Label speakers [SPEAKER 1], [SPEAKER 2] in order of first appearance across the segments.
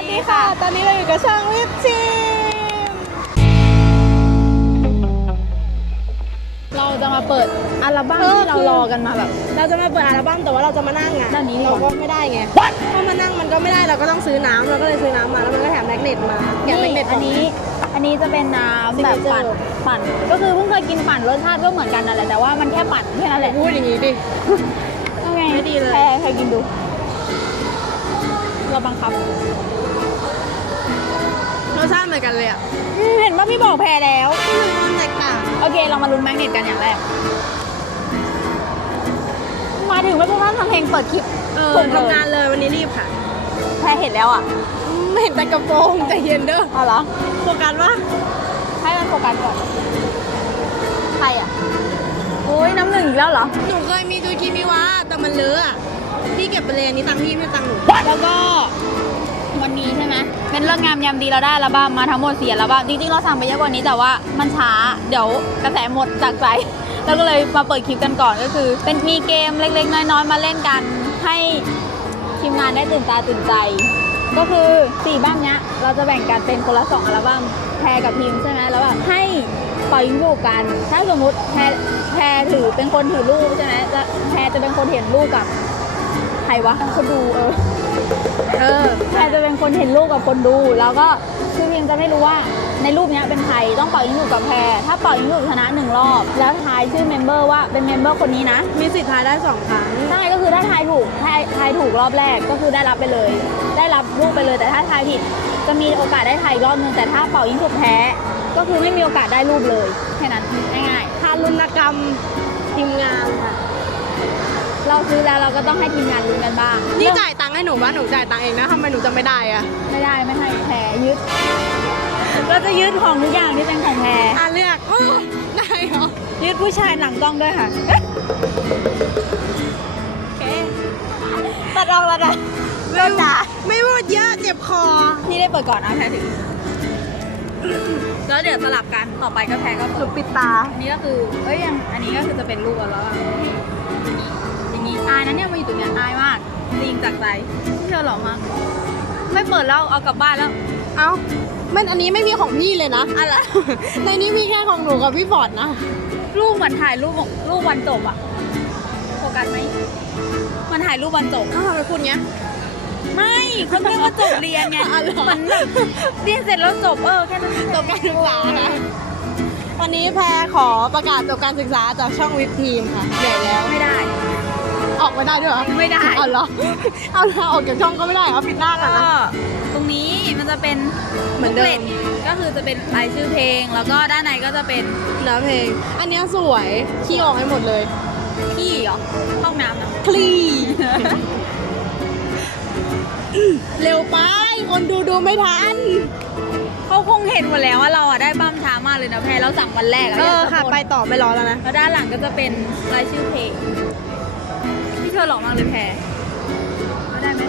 [SPEAKER 1] ดีค่ะตอนนี้เราอยู่กับช่องวิปทีมเราจะมาเปิดอัลบั้มที่เรารอกันมาแบบเราจะมาเปิดอัลบั้มแต่ว่าเราจะมานั่งอ่ะเราก็ไม่ได้ไงเพราะมานั่งมันก็ไม่ได้เราก็ต้องซื้อน้ำเราก็เลยซื้อน้ำมาแล้วมันก็แถมแมกเนตมาแกะแมกเนตอันนี้จะเป็นน้ำแบบปั่นก็คือเพิ่งเคยกินปั่นรสชาติก็เหมือนกันนั่นแหละแต่ว่ามันแค่ปั่นแค่นั้นแหละพูดอย่างนี้ดิยังไงไม่ดีเลยใครกินดูเราบังคับรสชาติเหมือนกันเลยอ่ะเห็นว่าพี่บอกแพ้แล้วมันแตกต่างโอเคเรามาลุ้นแมกเนตกันอย่างแรกมาถึงไม่ใช่ว่าทำเพลงเปิดคลิปผมทำงานเลยวันนี้รีบค่ะแพ้เห็นแล้วอ่ะไม่เห็นแต่กระโปรงแต่เย็นเด้ออ๋อเหรอโฟกัสว่าให้มันโฟกัสก่อนใครอ่ะโอ้ยน้ำหนึ่งอีกแล้วเหรอหนูเคยมีจูคิมิวะแต่มันเลอะพี่เก็บไปเลยนี่ตังค์พี่ไม่ตังค์หนูแล้วก็วันนี้ใช่ไหมเป็นเรื่องงามยามดีเราได้อัลบั้มมาทั้งหมด4อัลบั้มจริงๆเราสั่งไปเยอะกว่านี้แต่ว่ามันช้าเดี๋ยวกระแสหมดจากใจแล้วก็เลยมาเปิดคลิปกันก่อนก็คือเป็นมีเกมเล็กๆน้อยๆมาเล่นกันให้ทีมงานได้ตื่นตาตื่นใจก็คือ4บ้านนี้เราจะแบ่งกันเป็นคนละ2อัลบั้มแพรกับพิมใช่ไหมแล้วแบบให้ปล่อยรูปกันถ้าสมมติแพรถือเป็นคนถือรูปใช่ไหมแพรจะเป็นคนเห็นรูปกับใครวะคนดูแพรจะเป็นคนเห็นรูปกับคนดูแล้วก็คือพิมจะไม่รู้ว่าในรูปนี้เป็นใครต้องเป่ายิงฉุบกับแพรถ้าเป่ายิงฉุบชนะ1รอบแล้วทายชื่อเมมเบอร์ว่าเป็นเมมเบอร์คนนี้นะมีสิทธิ์ทายได้2ครั้งใช่ก็คือถ้าทายถูกรอบแรกก็คือได้รับไปเลยได้รับรูปไปเลยแต่ถ้าทายผิดจะมีโอกาสได้ทายรอบนึงแต่ถ้าเป่ายิงฉุบแพ้ก็คือไม่มีโอกาสได้รูปเลยแค่นั้นง่ายๆทารุณกรรมทีมงานค่ะเราซื้อแล้วเราก็ต้องให้ทีมงานลุ้นกันบ้างนี่จ่ายตังค์ให้หนูว่าหนูจ่ายตังค์เองนะทำไมหนูจะไม่ได้อะไม่ให้แพรยึดเราจะยึดของทุกอย่างที่เป็นของแพรเลือกได้เหรอยึดผู้ชายหลังกล้องด้วยค่ะโอเคตัดออกแล้วกันไม่พูดเยอะเจ็บคอนี่ได้เปิดก่อนเอาแพรถึงแล้วเดี๋ยวสลับกันต่อไปก็แพรก็เปิดปิดตาอันนี้ก็คืออันนี้ก็คือจะเป็นรูปแล้วอย่างนี้อายนะเนี่ยมาอยู่ตรงนี้อายมากจริงจากใจเชื่อหรอมากไม่เปิดแล้วเอากลับบ้านแล้วเอามันอันนี้ไม่มีของพี่เลยนะอะไรในนี้มีแค่ของหนูกับพี่ฟอร์ดนะรูปเหมือนถ่ายรูปวันจบอะโฟกัสไหมมันถ่ายรูปวันจบทำไมพูดเงี้ยไม่เขาเรียกว่าจบเรียนไงมันเรียนเสร็จแล้วจบแค่นั้นจบการศึกษาค่ะวันนี้แพรขอประกาศจบการศึกษาจากช่องวิปทีมค่ะเหนื่อยแล้วไม่ได้ออกไม่ได้ด้วยเหรอไม่ได้เอาเหรอเอาออกจากช่องก็ไม่ได้เอาปิดหน้ากันนะตรงนี้มันจะเป็นเหมือนเดิมก็คือจะเป็นรายชื่อเพลงแล้วก็ด้านในก็จะเป็นเนื้อเพลงอันนี้สวยขี้ออกให้หมดเลยขี้เหรอห้องน้ำนะคลีเร็วไปคนดูไม่ทันเขาคงเห็นหมดแล้วว่าเราได้บั้มช้ามากเลยนะแพรเราสั่งวันแรกค่ะไปต่อไม่รอแล้วนะแล้วด้านหลังก็จะเป็นรายชื่อเพลงที่เธอหล่อมากเลยแพรไม่ได้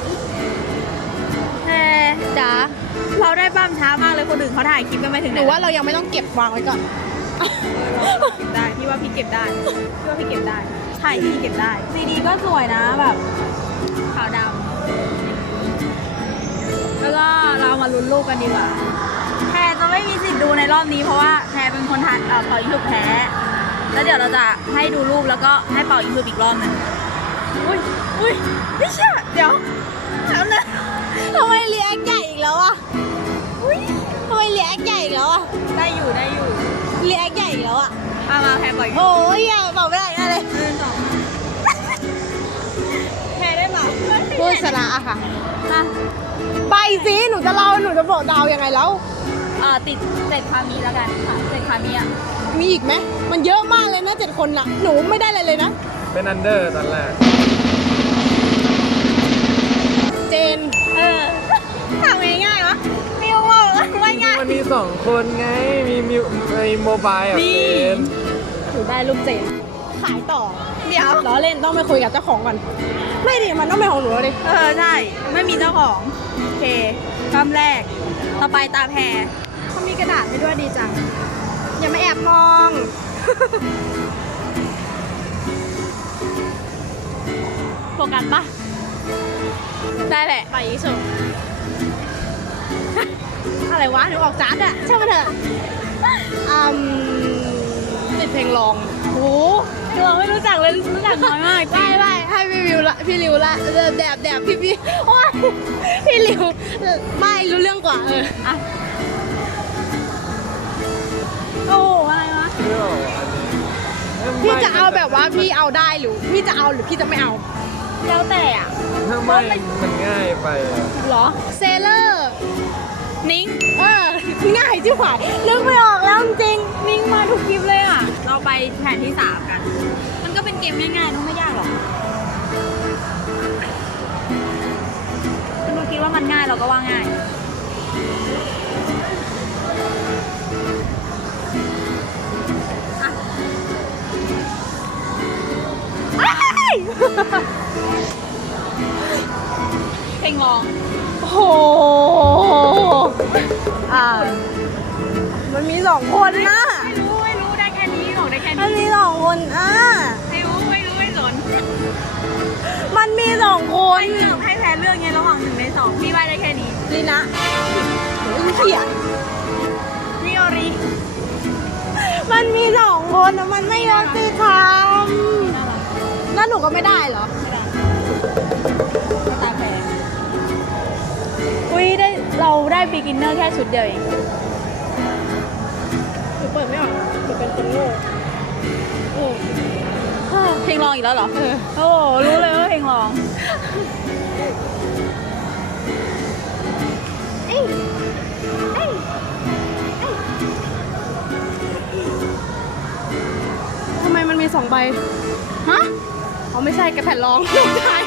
[SPEAKER 1] แพรจ๋าเราได้บั้มช้ามากเลยคนอื่นเขาถ่ายคลิปกันไปถึงไหนหรือว่าเรายังไม่ต้องเก็บวางไว้ก่อนได้พี่ว่าพี่เก็บได้ใช่พี่เก็บได้ซีดีก็สวยนะแบบขาวดำแล้วก็เรามาลุ้นลูกกันดีกว่าแพรจะไม่มีสิทธิ์ดูในรอบนี้เพราะว่าแพรเป็นคนเป่ายิงฉุบแพ้แล้วเดี๋ยวเราจะให้ดูรูปแล้วก็ให้เป่ายิงฉุบอีกรอบหนึ่งอุ้ยไม่เชื่อเดี๋ยวแล้วนะทำไมเรียกใหญ่อีกแล้วอ่ะทำไมเรียกใหญ่อีกแล้วอ่ะได้อยู่เรียกใหญ่อีกแล้วอ่ะมาแพรปล่อยโอ้ยอย่าเป่าไม่ได้เลยแพรได้เปล่าพูดสระอะค่ะไปสิหนูจะบอกดาวยังไงแล้วติด7 คามีแล้วกันค่ะ7 คามีอ่ะมีอีกไหมมันเยอะมากเลยนะ7 คนน่ะหนูไม่ได้เลยนะ
[SPEAKER 2] เป็นอันเดอร์ตอนแรก
[SPEAKER 1] เจนทำง่ายๆวะมิวบอกว่าง่าย
[SPEAKER 2] มันมี2 คนไงมีมิวโมบายเป็น
[SPEAKER 1] หนูได้รูปเจนขายต่อเดี๋ยวล้อเล่นต้องไปคุยกับเจ้าของก่อนไม่ดิมันต้องเป็นของหนูดิใช่ไม่มีเจ้าของโอเคคำแรกต่อไปตาแพรเขามีกระดาษให้ด้วยดีจังอย่ามาแอบมองโฟกัสปะได้แหละไปยิงฉุบอะไรวะหนูออกจัดอะใช่ไหมเถอะติดเพลงลองโอ้เราไม่รู้จักเลยรู้จักน้อยมากไม่ให้พี่วิวละพี่ริวละแดบพี่โอ้ยพี่ริวไม่รู้เรื่องกว่าอะโอ้อะไรวะพี่จะเอาแบบว่าพี่เอาได้หรือพี่จะเอาหรือพี่จะไม่เอาแล้วแต่อ่ะ
[SPEAKER 2] ถ้าไม่มันง่ายไปอะ
[SPEAKER 1] เหรอเซเลอร์นิ้งง่ายจิ๋วหายนึกไม่ออกแล้วจริงนิ้งมาทุกคลิปเลยอ่ะเราไปแผนที่3กันมันก็เป็นเกมง่ายๆน้องไม่ยากหรอกถ้าเราคิดว่ามันง่ายเราก็ว่าง่ายเพลงร้องโอ้โหมันมี2 คนนะไม่รู้ได้แค่นี้บอกได้แค่นี้มันมี2 คนไม่รู้ไม่สนมันมี2 คนให้แพ้เรื่องไงระหว่าง1 ใน 2พี่ว่าได้แค่นี้ลีนะเขียมิโอริมันมี2 คนนะมันไม่ยุติธรรมแล้วหนูก็ไม่ได้เหรอตาแพ้อุ้ยเราได้บิ๊กินเนอร์แค่ชุดเดียวเองหนูเปิดไม่ออกหนูเป็นคนโง่เพลงร้องอีกแล้วเหรอโอ้รู้เลยว่าเพลงร้องทำไมมันมี2 ใบฮะเขาไม่ใช่แกแผ่นร้องไม่ใช่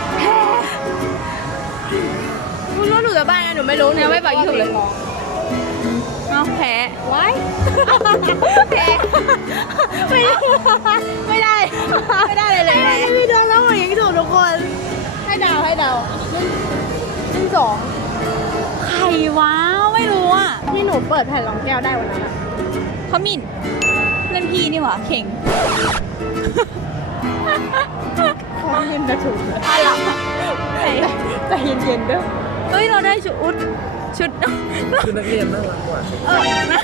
[SPEAKER 1] คุณรู้หนูจะบ้านหนูไม่รู้เนี่ยไม่บอกยี่ถูกเลยเอาแพ้ไว้แพ้ไม่ได้เลยไม่มีดวงแล้วหมดยังถูกทุกคนให้ดาว1 2ใครวะไม่รู้อ่ะที่หนูเปิดแผ่นรองแก้วได้วันนั้นอะเขามินเล่นพี่นี่หว่าเข่งเขามินจะถูกเลยอะไรใจเย็นๆเด้อเฮ้ยเราได้ชุด
[SPEAKER 2] คือนักเรียนน่ารักกว่า
[SPEAKER 1] นะ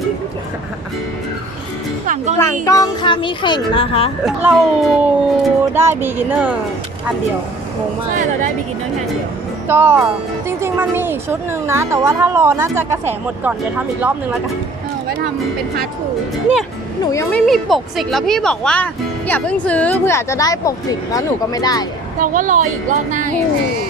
[SPEAKER 1] หลังกล้องค่ะมีเข่งนะคะ เราได้ beginner อันเดียวงงมากใช่เราได้ beginner แค่เดียวก็จริงๆมันมีอีกชุดหนึ่งนะแต่ว่าถ้ารอน่าจะกระแสหมดก่อนเดี๋ยวทำอีกรอบนึงแล้วกันไว้ทำเป็นพาร์ท 2เนี่ยหนูยังไม่มีปกสิกแล้วพี่บอกว่าอย่าเพิ่งซื้อเผื่อจะได้ปกสิกแล้วหนูก็ไม่ได้เราก็รออีกรอบหน้าไง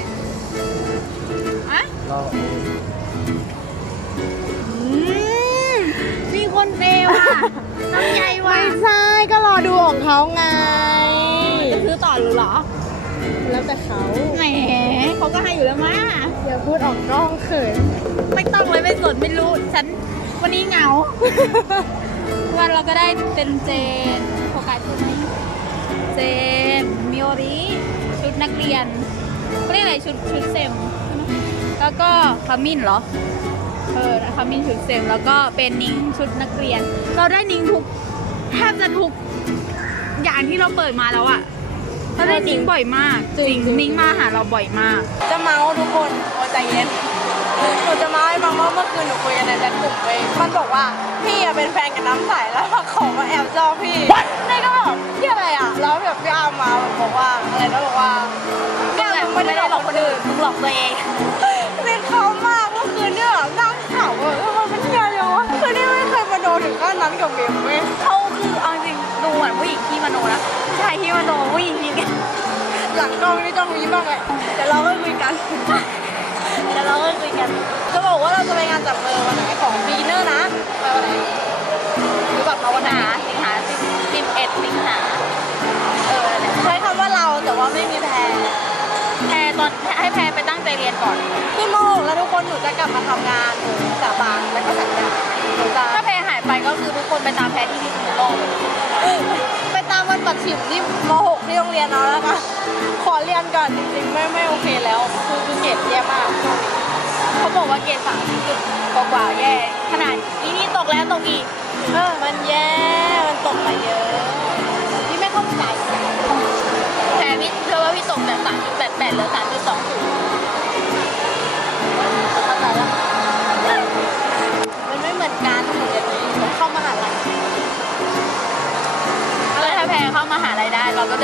[SPEAKER 1] มีคนเปย์ว่ะทำใหญ่ว่ะไม่ใช่ก็รอดูของเขาไงจะซื้อต่อหรือเหรอแล้วแต่เขาแหมเขาก็ให้อยู่แล้วมั้ยอย่าพูดออกกล้องเขินไม่ต้องเลยไม่สนไม่รู้ฉันวันนี้เหงาวันเราก็ได้เป็นเจนโฟกัสใช่ไหมเจนมิโอริชุดนักเรียนเขาเรียกอะไรชุดเซมแล้วก็คามินเหรอนะคะมินชุดเซมแล้วก็เป็นนิ้งชุดนักเรียนเราได้นิ้งแทบจะทุกอย่างที่เราเปิดมาแล้วอะเราได้นิ้งบ่อยมากจริงนิ้งมาหาเราบ่อยมากจะเมาทุกคนโอ้ใจเย็นหนูจะเมาให้ฟังว่าเมื่อคืนหนูคุยกันในแชทกลุ่มเว้ยมันบอกว่าพี่เป็นแฟนกับน้ำใสแล้วมาขอมาแอบชอบพี่นี่ก็แบบที่อะไรอะแล้วแบบพี่อาร์มมาบอกว่าอะไรนะบอกว่าเนี่ยมึงไม่ได้หลอกคนอื่นมึงหลอกตัวเองเป็นเขามากเมื่อคืนเนี่ยนั่งข่าวมันเป็นเที่ยวเลยวะคือนี่ไม่เคยมาโดนถึงขั้นนั้นกับเบลเว้ยเขาคือเอาจริงดูเหมือนผู้หญิงที่มาโดนนะผู้ชายที่มาโดนผู้หญิงจริงหลังกล้องนี่ต้องมีบ้างแหละเดี๋ยวเราก็คุยกันจะบอกว่าเราจะไปงานจับมือวันไหนของบีเนอร์นะไปวันไหนรู้แบบมาวันไหนสิงหา11 สิงหาใช้คำว่าเราแต่ว่าไม่มีแพรตอนให้แพรไปตั้งใจเรียนก่อนพี่โมกแล้วทุกคนหนูจะกลับมาทำงานหนูสาบานแล้วก็สัญญาถ้าแพรหายไปก็คือทุกคนไปตามแพรที่พิษณุโลกไปตามวันปัดฉิมที่ม.6 ที่โรงเรียนเอาแล้วกันขอเรียนก่อนจริงๆไม่โอเคแล้วคือเกรดแย่มากเขาบอกว่าเกรด3 กว่าแย่ขนาดนี่ตกแล้วตกอีกมันแย่มันตกมาเยอะพี่ไม่เข้าใจแต่พี่เชื่อว่าพี่ตกแบบ3.88เหลือ 3.20เข้าใจแล้ว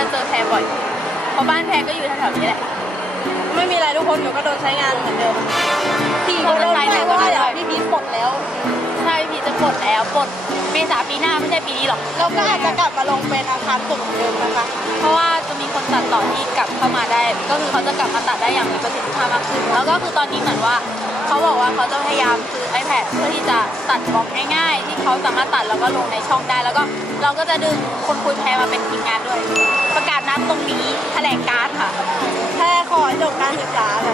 [SPEAKER 3] จะเจอแพรบ่อยเพราะบ้านแพรก็อยู่แถวๆนี้แหละ
[SPEAKER 1] ไม่มีอะไรทุกคนเดี๋ยวก็โดนใช้งานเหมือนเดิมพี่ก็โดนใช้เพราะว่าเดี๋ยวพี่พีทปลดแล้ว
[SPEAKER 3] ใช่พี่จะปลดแล้วปลดเมษาปีหน้าไม่ใช่ปีนี้หรอก
[SPEAKER 1] เราก็อาจจะกลับมาลงเป็นอาคารตึกเหมือนเดิมนะคะ
[SPEAKER 3] เพราะว่าจะมีคนตัดต่อที่กลับเข้ามาได้ ก็คือเขาจะกลับมาตัดได้อย่างมีประสิทธิภาพมากขึ้นแล้วก็คือตอนนี้เหมือนว่าเขาบอกว่าเขาจะพยายามซื้อ iPad เพื่อที่จะตัดบล็อกง่ายๆ ที่เขาสามารถตัดแล้วก็ลงในช่องได้ แล้วก็เราก็จะดึงคนคุยแพรมาเป็นทีมงานด้วย ประกาศนัดตรงนี้แถลงการณ์ค่ะ
[SPEAKER 1] แค่ขอจบการศึกษาแล้ว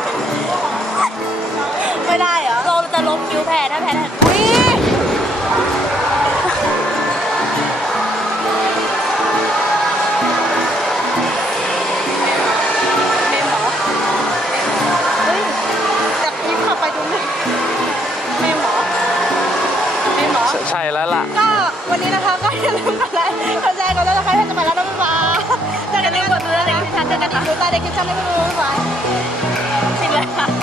[SPEAKER 1] ไม่ได้เหรอ
[SPEAKER 3] เราจะลบคิวแพรถ้าแพร
[SPEAKER 1] อุ๊ยเมมเหรอเฮ้ยจับยิ้มขับไปดูหนึ่งเมมเหรอเมมเหรอ
[SPEAKER 2] ใช่แล้วล่ะ
[SPEAKER 1] ก็วันนี้นะคะก็อย่าลืมกดไลค์กดแชร์กดติดตามให้จะไปแล้วนะบ๊ายบายเจอกันในวันนี้นะคะเจอกันอีกดูใต้เด็กคิดชั่นได้ไม่รู้บ๊ายบาย
[SPEAKER 3] สิ้นแล้ว